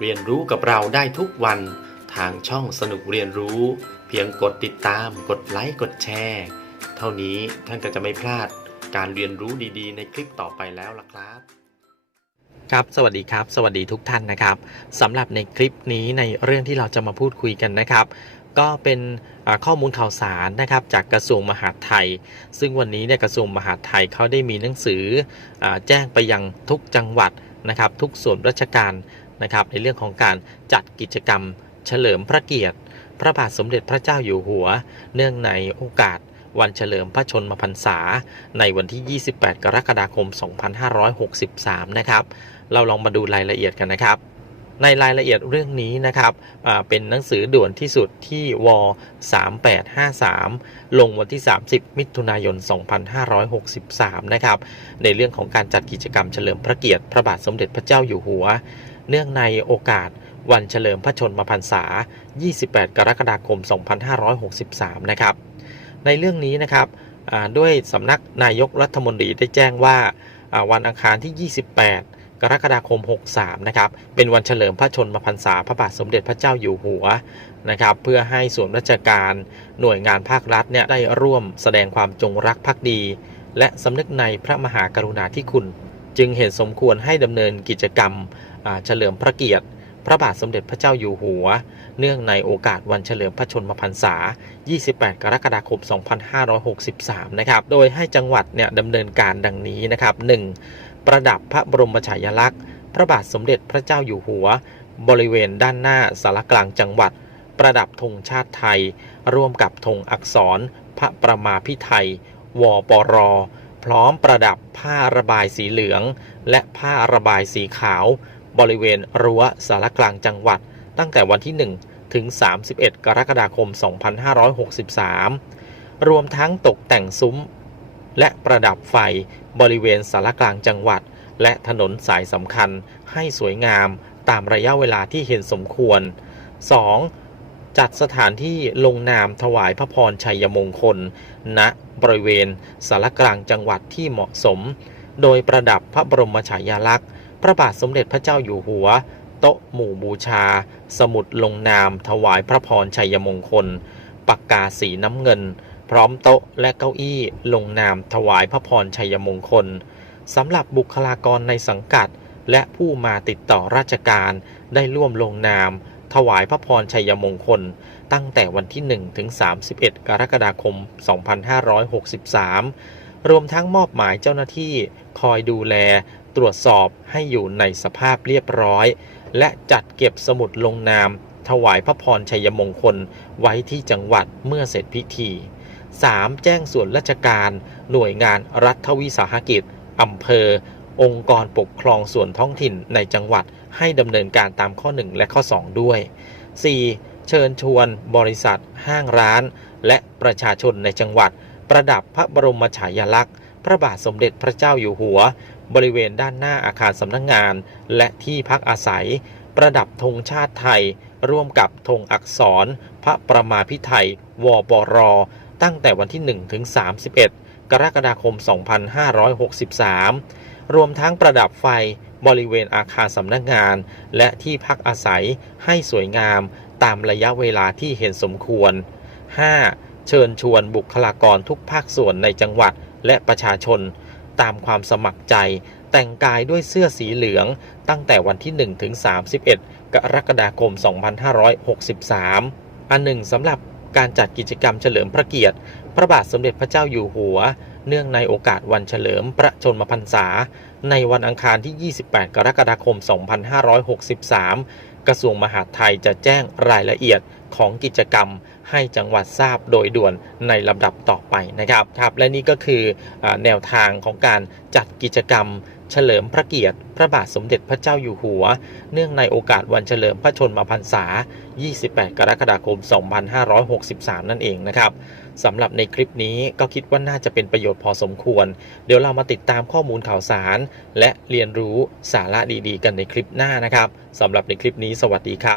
เรียนรู้กับเราได้ทุกวันทางช่องสนุกเรียนรู้ เพียงกดติดตาม กดไลค์กดแชร์ เท่านี้ท่านก็จะไม่พลาดการเรียนรู้ดีๆ ในคลิปต่อไปแล้วล่ะครับครับสวัสดีครับ สวัสดีทุกท่านนะครับสำหรับในคลิปนี้ในเรื่องที่เราจะมาพูดคุยกันนะครับ ก็เป็นข้อมูลข่าวสารนะครับ จากกระทรวงมหาดไทย ซึ่งวันนี้เนี่ยกระทรวงมหาดไทยเขาได้มีหนังสืออแจ้งไปยังทุกจังหวัดนะครับ ทุกส่วนราชการ นะครับในเรื่องของการจัดกิจกรรม เฉลิมพระเกียรติ พระบาทสมเด็จพระเจ้าอยู่หัว เนื่องในโอกาสวันเฉลิมพระชนมพรรษา ในวันที่ 28 กรกฎาคม 2563 นะครับ เราลองมาดูรายละเอียดกันนะครับ ในรายละเอียดเรื่องนี้นะครับ เป็นหนังสือด่วนที่สุดที่ว 3853 ลงวันที่ 30 มิถุนายน 2563 นะครับ ในเรื่องของการจัดกิจกรรมเฉลิมพระเกียรติ พระบาทสมเด็จพระเจ้าอยู่หัว เนื่องในโอกาสวันเฉลิมพระชนมพรรษา 28 กรกฎาคม 2563 นะครับ ในเรื่องนี้นะครับด้วยสำนักนายกรัฐมนตรีได้แจ้งว่าวันอังคารที่ 28 กรกฎาคม 63 นะครับ เป็นวันเฉลิมพระชนมพรรษาพระบาทสมเด็จพระเจ้าอยู่หัวนะครับ เพื่อให้ส่วนราชการหน่วยงานภาครัฐเนี่ยได้ร่วมแสดงความจงรักภักดี และสำนึกในพระมหากรุณาธิคุณ จึงเห็นสมควรให้ดำเนินกิจกรรม เฉลิมพระเกียรติ พระบาทสมเด็จพระเจ้าอยู่หัว เนื่องในโอกาสวันเฉลิมพระชนมพรรษา 28 กรกฎาคม 2563 นะครับ โดยให้จังหวัดเนี่ยดำเนินการดังนี้นะครับ 1. ประดับพระบรมฉายาลักษณ์ พระบาทสมเด็จพระเจ้าอยู่หัว บริเวณด้านหน้าสารกลางจังหวัด ประดับธงชาติไทย ร่วมกับธงอักษร พระประมาพิไทย วปรพร้อมประดับผ้าระบายสีเหลือง และผ้าระบายสีขาว บริเวณรั้วสารกลางจังหวัด ตั้งแต่วันที่ 1 ถึง 31 กรกฎาคม 2563 รวมทั้งตกแต่งซุ้ม และประดับไฟบริเวณสารกลางจังหวัด และถนนสายสำคัญให้สวยงามตามระยะเวลาที่เห็นสมควร 2. จัดสถานที่ลงนามถวายพระพรชัยมงคล ณ บริเวณสารกลางจังหวัดที่เหมาะสม โดยประดับพระบรมฉายาลักษณ์ พระบาทสมเด็จพระเจ้าอยู่หัว โต๊ะหมู่บูชา สมุดลงนาม ถวายพระพรชัยมงคล ปากกาสีน้ำเงิน พร้อมโต๊ะและเก้าอี้ลงนามถวายพระพรชัยมงคลสำหรับบุคลากรในสังกัด และผู้มาติดต่อราชการได้ร่วมลงนาม ถวายพระพรชัยมงคล ตั้งแต่วันที่ 1 ถึง 31 กรกฎาคม 2563 รวมทั้งมอบหมายเจ้าหน้าที่คอยดูแล ตรวจสอบให้อยู่ในสภาพเรียบร้อย และจัดเก็บสมุดลงนาม ถวายพระพรชัยมงคลไว้ที่จังหวัดเมื่อเสร็จพิธี 3. แจ้งส่วนราชการ หน่วยงานรัฐวิสาหกิจอำเภอ องค์กรปกครองส่วนท้องถิ่นในจังหวัดให้ดำเนินการตามข้อ 1 และข้อ 2 ด้วย 4. เชิญชวนบริษัท ห้างร้าน และประชาชนในจังหวัด ประดับพระบรมฉายาลักษณ์ พระบาทสมเด็จพระเจ้าอยู่หัว บริเวณด้านหน้าอาคารสำนักงงาน และที่พักอาศัย ประดับธงชาติไทย ร่วมกับธงอักษร พระประมาพิไทยวปรตั้งแต่วันที่ 1 ถึง 31 กรกฎาคม 2563 รวมทั้งประดับไฟบริเวณอาคารสำนักงาน และที่พักอาศัยให้สวยงามตามระยะเวลาที่เห็นสมควร 5. เชิญชวนบุคลากรทุกภาคส่วนในจังหวัดและประชาชน ตามความสมัครใจ แต่งกายด้วยเสื้อสีเหลือง ตั้งแต่วันที่ 1 ถึง 31 กรกฎาคม 2563 อันหนึ่งสำหรับการจัดกิจกรรมเฉลิมพระเกียรติ พระบาทสมเด็จพระเจ้าอยู่หัว เนื่องในโอกาสวันเฉลิมพระชนมพรรษา ในวันอังคารที่ 28 กรกฎาคม 2563 กระทรวงมหาดไทยจะแจ้งรายละเอียดของกิจกรรม ให้จังหวัดทราบโดยด่วนในลำดับต่อไปนะครับครับ และนี่ก็คืออแนวทางของการจัดกิจกรรมเฉลิมพระเกียรติ พระบาทสมเด็จพระเจ้าอยู่หัว เนื่องในโอกาสวันเฉลิมพระชนมพรรษา 28 กรกฎาคม 2563 นั่นเองนะครับสำหรับในคลิปนี้ก็คิดว่าน่าจะเป็นประโยชน์พอสมควร เดี๋ยวเรามาติดตามข้อมูลข่าวสาร และเรียนรู้สาระดีๆ กันในคลิปหน้านะครับสำหรับในคลิปนี้สวัสดีครับ